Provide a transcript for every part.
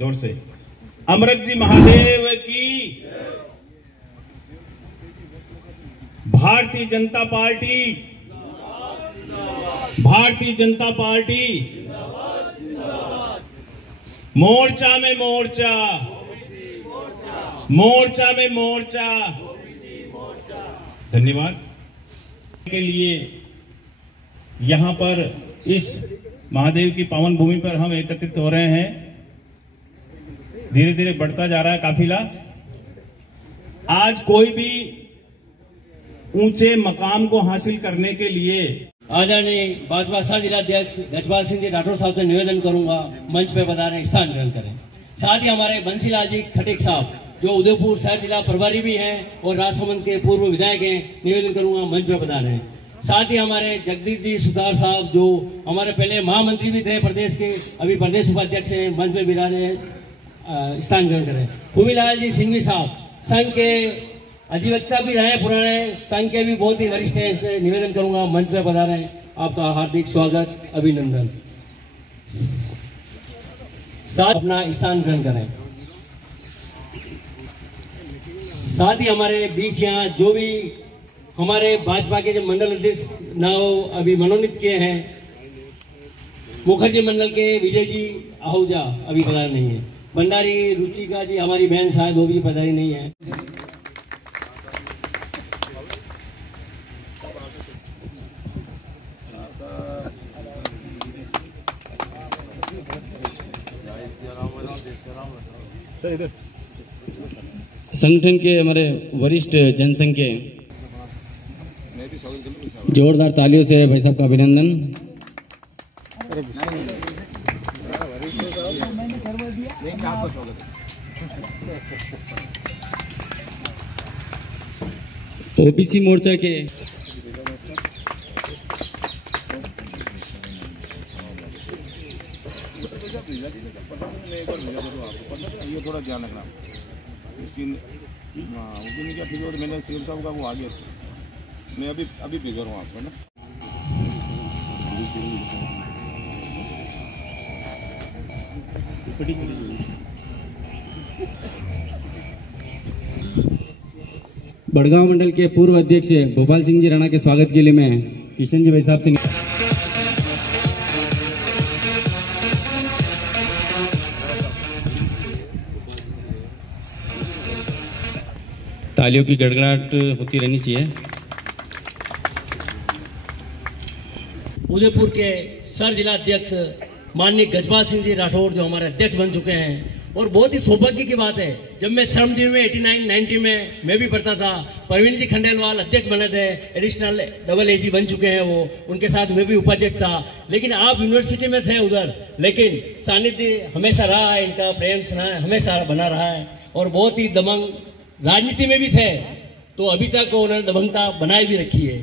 जोर से। अमृत जी महादेव की। भारतीय जनता पार्टी, भारतीय जनता पार्टी, मोर्चा में मोर्चा, मोर्चा में मोर्चा। धन्यवाद के लिए यहां पर इस महादेव की पावन भूमि पर हम एकत्रित हो रहे हैं। धीरे धीरे बढ़ता जा रहा है काफिला। आज कोई भी ऊंचे मकाम को हासिल करने के लिए आदरणीय भाजपा सह जिलाध्यक्ष गजपाल सिंह जी राठौर साहब से निवेदन करूंगा मंच पे पधारें, स्थान ग्रहण करें। साथ ही हमारे बंसीलाल जी खटीक साहब जो उदयपुर शहर जिला प्रभारी भी हैं और राजसमंद के पूर्व विधायक हैं, निवेदन करूंगा मंच पे पधारें। साथ ही हमारे जगदीश जी सुतार साहब जो हमारे पहले महामंत्री भी थे प्रदेश के, अभी प्रदेश उपाध्यक्ष हैं, मंच पे विराजे, स्थान ग्रहण करें। खूबीलाल जी सिंघवी साहब संघ के अधिवक्ता भी रहे, पुराने संघ के भी बहुत ही वरिष्ठ हैं, इनसे निवेदन करूंगा मंच पे पधारें। आपका हार्दिक स्वागत, अभिनंदन। साथ अपना स्थान ग्रहण करें। साथ ही हमारे बीच यहाँ जो भी हमारे भाजपा के जो मंडल अध्यक्ष नाव अभी मनोनीत किए हैं, मुखर्जी मंडल के विजय जी आहूजा अभी पधारे नहीं है। भंडारी रुचिका जी हमारी बहन शायद वो भी पधारी नहीं है। संगठन के हमारे वरिष्ठ जनसंघ के जोरदार तालियों से भाई साहब का अभिनंदन। ओबीसी मोर्चा के ये थोड़ा ध्यान रखना। वो भी नहीं क्या ठीक है, मैंने सीएम साहब का वो आ गया, मैं अभी बिगड़ हूँ आपको ना। बड़गांव मंडल के पूर्व अध्यक्ष भोपाल सिंह जी राणा के स्वागत के लिए मैं किशन जी भाई साहब से तालियों की गड़गड़ाहट होती रहनी चाहिए। उदयपुर के सर जिला अध्यक्ष माननीय गजपाल सिंह जी राठौर जो हमारे अध्यक्ष बन चुके हैं, और बहुत ही सौभाग्य की बात है, जब मैं श्रमजीवी में 89-90 में मैं भी पढ़ता था, प्रवीण जी खंडेलवाल अध्यक्ष बने थे, एडिशनल डबल एजी बन चुके हैं वो, उनके साथ मैं भी उपाध्यक्ष था। लेकिन आप यूनिवर्सिटी में थे उधर, लेकिन सानिध्य हमेशा रहा है, इनका प्रेम स्नेह हमेशा बना रहा है, और बहुत ही दबंग राजनीति में भी थे, तो अभी तक उन्होंने दबंगता बनाई भी रखी है।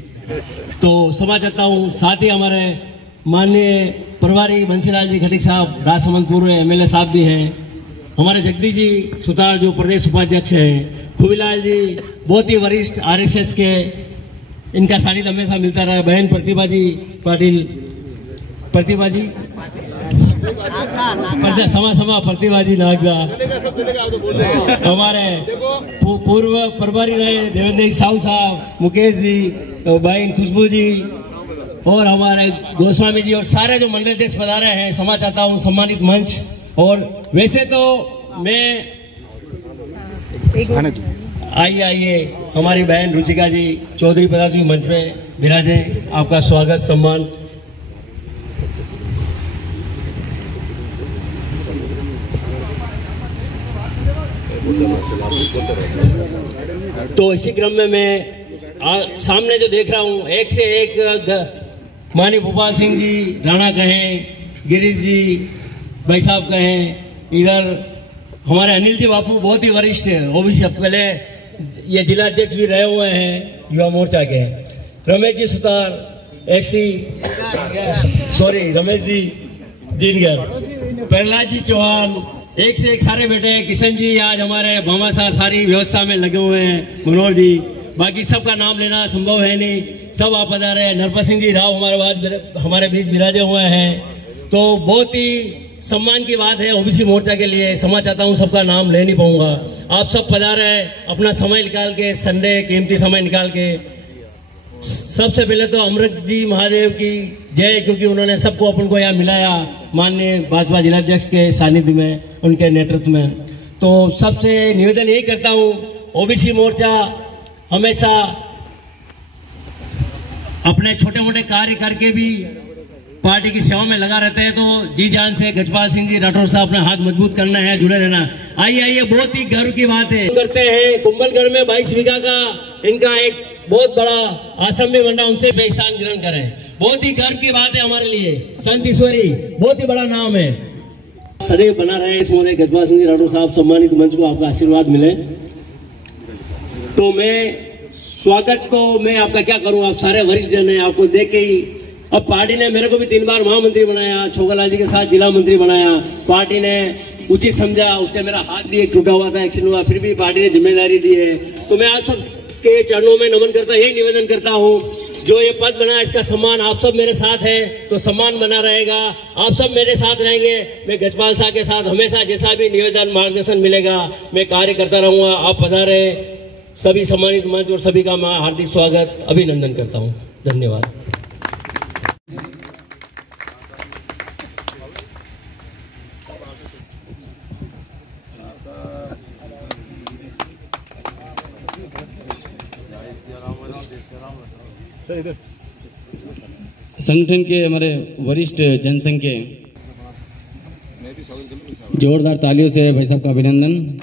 तो क्षमा चाहता हूँ। साथ ही हमारे माननीय प्रभारी बंसीलाल जी खटीक साहब राजसमंद पूर्व एमएलए साहब भी हैं, हमारे जगदीश जी सुतार जो प्रदेश उपाध्यक्ष हैं, खूबीलाल जी बहुत ही वरिष्ठ आरएसएस के, इनका सानिध्य हमेशा मिलता रहा। बहन प्रतिभा जी पाटिल, प्रतिभा जी समा प्रतिभा जी नागदा, हमारे पूर्व प्रभारी रहे देवेंद्र साहू साहब, मुकेश जी, बहन खुशबू जी, और हमारे गोस्वामी जी, और सारे जो मंडल अध्यक्ष पधारे हैं, क्षमा चाहता हूँ सम्मानित मंच। और वैसे तो मैं आइए हमारी बहन रुचिका जी चौधरी प्रधान जी मंच पे विराजे, आपका स्वागत सम्मान। तो इसी क्रम में मैं सामने जो देख रहा हूँ, एक से एक माननीय भोपाल सिंह जी राणा कहें, गिरीश जी भाई साहब कहें, इधर हमारे अनिल जी बापू बहुत ही वरिष्ठ है, वो भी पहले ये जिला अध्यक्ष भी रहे हुए हैं युवा मोर्चा के, रमेश जी सुतार एससी, सॉरी रमेश जी जिनगर, प्रहलाद जी चौहान, एक से एक सारे बैठे हैं, किशन जी आज हमारे भामाशाह सारी व्यवस्था में लगे हुए हैं, मनोहर जी, बाकी सबका नाम लेना संभव है नहीं, सब आप बता रहे हैं। नरपत सिंह जी राव हमारे बीच विराजे हुए हैं। तो बहुत ही सम्मान की बात है ओबीसी मोर्चा के लिए। क्षमा चाहता हूं, सबका नाम ले नहीं पाऊंगा। आप सब पधारे हैं अपना समय निकाल के, संडे कीमती समय निकाल के। सबसे पहले तो अमृत जी महादेव की जय, क्योंकि उन्होंने सबको अपन को यहाँ मिलाया माननीय भाजपा जिलाध्यक्ष के सानिध्य में, उनके नेतृत्व में। तो सबसे निवेदन यही करता हूं, ओबीसी मोर्चा हमेशा अपने छोटे मोटे कार्य करके भी पार्टी की सेवा में लगा रहते हैं। तो जी जान से गजपाल सिंह जी राठौर साहब अपना हाथ मजबूत करना है, जुड़े रहना। आइए, बहुत ही गर्व की बात है करते हैं। कुंभलगढ़ में 22 बीघा का इनका एक बहुत बड़ा आश्रम भी बन रहा, उनसे वे स्थान ग्रहण करें। बहुत ही गर्व की बात है हमारे लिए। संत ईश्वरी बहुत ही बड़ा नाम है, सदैव बना रहे। इसमें गजपाल सिंह जी राठौर साहब सम्मानित मंच को आपका आशीर्वाद मिले। तो मैं स्वागत को मैं आपका क्या करूं, आप सारे वरिष्ठ जन हैं, आपको देख के ही अब पार्टी ने मेरे को भी 3 बार महामंत्री बनाया, छोगलाल जी के साथ जिला मंत्री बनाया। पार्टी ने उचित समझा, उसने मेरा हाथ भी एक टूटा हुआ था, एक्सीडेंट हुआ, फिर भी पार्टी ने जिम्मेदारी दी है। तो मैं आप सब के चरणों में नमन करता, यही निवेदन करता हूँ, जो ये पद बना इसका सम्मान आप सब मेरे साथ है तो सम्मान बना रहेगा। आप सब मेरे साथ रहेंगे, मैं गजपाल साहब के साथ हमेशा जैसा भी निवेदन मार्गदर्शन मिलेगा मैं कार्य करता रहूंगा। आप पधारे सभी सम्मानित मंच और सभी का मैं हार्दिक स्वागत अभिनंदन करता हूं। धन्यवाद। संगठन के हमारे वरिष्ठ जनसंघ के जोरदार तालियों से भाई साहब का अभिनंदन।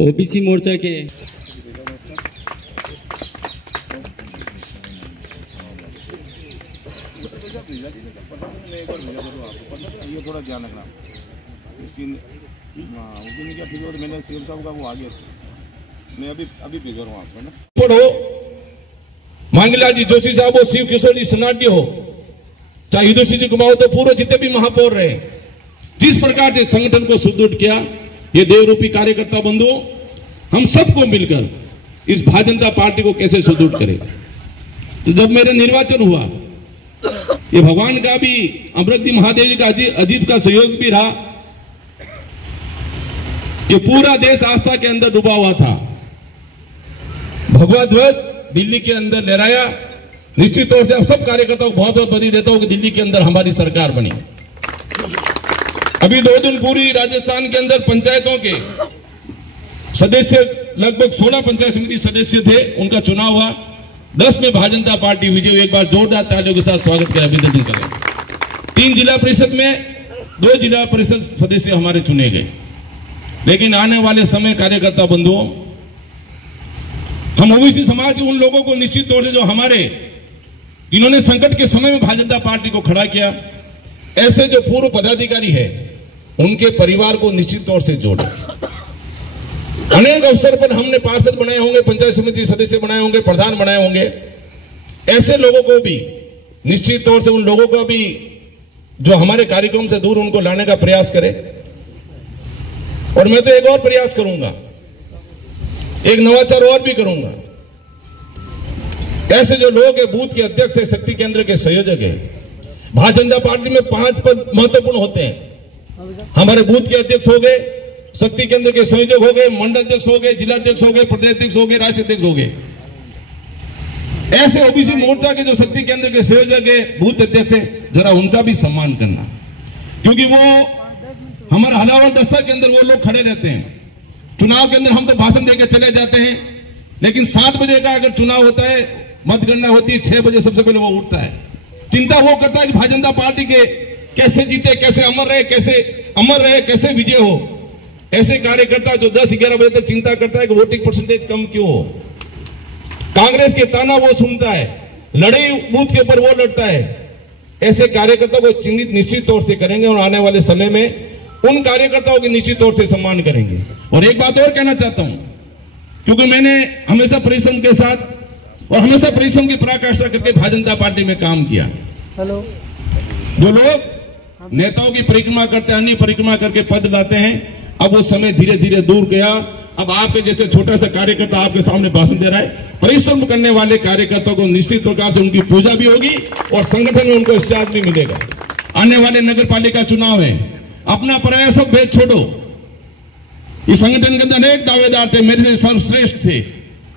ओबीसी मोर्चा के ये थोड़ा ध्यान रखना। क्या फिर मैंने सीएम साहब का वो आ गया, मैं अभी बिगड़ हूँ आपको ना। हो मांगीलाल जी जोशी साहब हो, शिव किशोर जी सनाट्य हो, चाहे हिदोशी जी कुमार तो पूर्व जितने भी महापौर रहे, जिस प्रकार से संगठन को सुदृढ़ किया, ये देवरूपी कार्यकर्ता बंधुओं हम सबको मिलकर इस भारतीय जनता पार्टी को कैसे सुदृढ़ करें। तो जब मेरा निर्वाचन हुआ, ये भगवान का भी, अमृत जी महादेव जी का अजीब का सहयोग भी रहा कि पूरा देश आस्था के अंदर डूबा हुआ था। भगवा ध्वज दिल्ली के अंदर लहराया। निश्चित तौर से अब सब कार्यकर्ताओं को बहुत बहुत बधाई देता हूं कि दिल्ली के अंदर हमारी सरकार बनी। अभी 2 दिन पूरी राजस्थान के अंदर पंचायतों के सदस्य, लगभग 16 पंचायत समिति सदस्य थे, उनका चुनाव हुआ। 10 में भारतीय जनता पार्टी विजय। एक बार जोरदार तालियों के साथ स्वागत करें, अभिनंदन करें। 3 जिला परिषद में 2 जिला परिषद सदस्य हमारे चुने गए। लेकिन आने वाले समय कार्यकर्ता बंधुओं, हम ओबीसी समाज के उन लोगों को निश्चित तौर से जो हमारे इन्होंने संकट के समय में भारतीय जनता पार्टी को खड़ा किया, ऐसे जो पूर्व पदाधिकारी है उनके परिवार को निश्चित तौर से जोड़े। अनेक अवसर पर हमने पार्षद बनाए होंगे, पंचायत समिति सदस्य बनाए होंगे, प्रधान बनाए होंगे। ऐसे लोगों को भी निश्चित तौर से उन लोगों का भी जो हमारे कार्यक्रम से दूर, उनको लाने का प्रयास करें। और मैं तो एक और प्रयास करूंगा, एक नवाचार और भी करूंगा। ऐसे जो लोग हैं, बूथ के अध्यक्ष है, शक्ति केंद्र के संयोजक है, भारतीय जनता पार्टी में 5 पद महत्वपूर्ण होते हैं। हमारे बूथ के अध्यक्ष हो गए, शक्ति केंद्र के संयोजक हो गए, मंडल अध्यक्ष हो गए, जिला अध्यक्ष हो गए, प्रदेश अध्यक्ष हो गए, राष्ट्रीय अध्यक्ष हो गए। ऐसे ओबीसी मोर्चा के जो शक्ति केंद्र के संयोजक है, बूथ अध्यक्ष है, जरा उनका भी सम्मान करना, क्योंकि वो हमारा हलावल दस्ता के अंदर वो लोग खड़े रहते हैं। चुनाव के अंदर हम तो भाषण देकर चले जाते हैं, लेकिन 7 बजे का अगर चुनाव होता है, मतगणना होती है, 6 बजे सबसे पहले वो उठता है। चिंता वो करता है कि भारतीय जनता पार्टी के कैसे जीते, कैसे अमर रहे, कैसे विजय हो। ऐसे कार्यकर्ता जो 10-11 बजे तक चिंता करता है कि वोटिंग परसेंटेज कम क्यों हो। कांग्रेस के ताना वो सुनता है, लड़ाई बूथ के ऊपर वो लड़ता है। ऐसे कार्यकर्ता को चिन्हित निश्चित तौर से करेंगे और आने वाले समय में उन कार्यकर्ताओं की निश्चित तौर से सम्मान करेंगे। और एक बात और कहना चाहता हूं, क्योंकि मैंने हमेशा परिश्रम के साथ और हमेशा परिश्रम की पराकाष्ठा करके भारतीय जनता पार्टी में काम किया। जो लोग नेताओं की परिक्रमा करते हैं, अन्य परिक्रमा करके पद लाते हैं, अब वो समय धीरे धीरे दूर गया अब आपके जैसे छोटा सा कार्यकर्ता आपके सामने भाषण दे रहा है। परिश्रम करने वाले कार्यकर्ताओं को निश्चित प्रकार से उनकी पूजा भी होगी और संगठन में उनको इस्तेमाल भी मिलेगा। आने वाले नगर पालिका चुनाव है, अपना पराया सब भेद छोड़ो। इस संगठन के अंदर अनेक दावेदार थे, मेरे से सर्वश्रेष्ठ थे,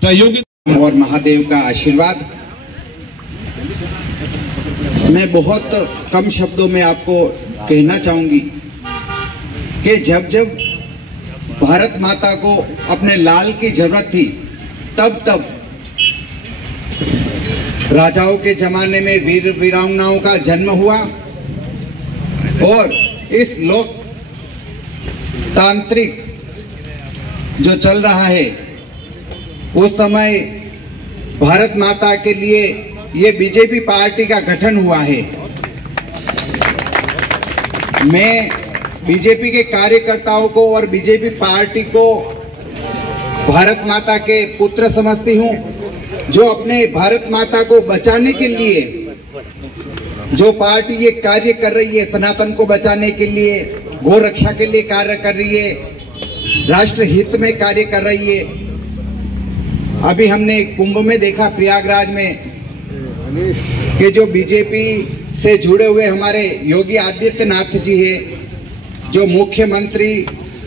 चाहे योगी और महादेव का आशीर्वाद। मैं बहुत कम शब्दों में आपको कहना चाहूंगी कि जब जब भारत माता को अपने लाल की जरूरत थी, तब राजाओं के जमाने में वीर वीरांगनाओं का जन्म हुआ और इस लोकतांत्रिक जो चल रहा है, उस समय भारत माता के लिए ये बीजेपी पार्टी का गठन हुआ है। मैं बीजेपी के कार्यकर्ताओं को और बीजेपी पार्टी को भारत माता के पुत्र समझती हूं, जो अपने भारत माता को बचाने के लिए जो पार्टी ये कार्य कर रही है, सनातन को बचाने के लिए, गौ रक्षा के लिए कार्य कर रही है, राष्ट्र हित में कार्य कर रही है। अभी हमने कुंभ में देखा प्रयागराज में कि जो बीजेपी से जुड़े हुए हमारे योगी आदित्यनाथ जी है, जो मुख्यमंत्री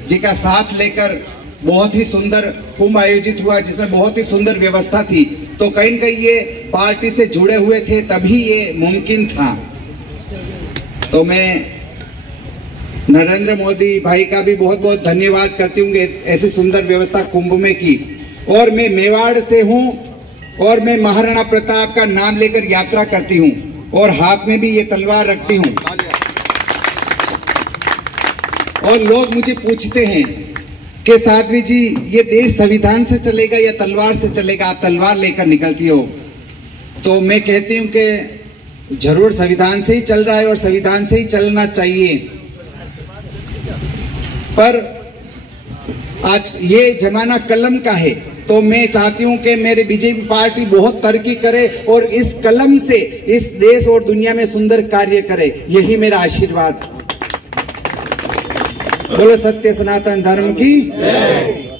जी का साथ लेकर बहुत ही सुंदर कुंभ आयोजित हुआ, जिसमें बहुत ही सुंदर व्यवस्था थी। तो कहीं न कहीं ये पार्टी से जुड़े हुए थे, तभी ये मुमकिन था। तो मैं नरेंद्र मोदी भाई का भी बहुत बहुत धन्यवाद करती हूँ कि ऐसी सुंदर व्यवस्था कुंभ में की। और मैं मेवाड़ से हूँ और मैं महाराणा प्रताप का नाम लेकर यात्रा करती हूँ और हाथ में भी ये तलवार रखती हूँ। और लोग मुझे पूछते हैं कि साध्वी जी, ये देश संविधान से चलेगा या तलवार से चलेगा? आप तलवार लेकर निकलती हो। तो मैं कहती हूँ कि जरूर संविधान से ही चल रहा है और संविधान से ही चलना चाहिए, पर आज ये जमाना कलम का है। तो मैं चाहती हूं कि मेरी बीजेपी पार्टी बहुत तरक्की करे और इस कलम से इस देश और दुनिया में सुंदर कार्य करे, यही मेरा आशीर्वाद। बोलो सत्य सनातन धर्म की जय।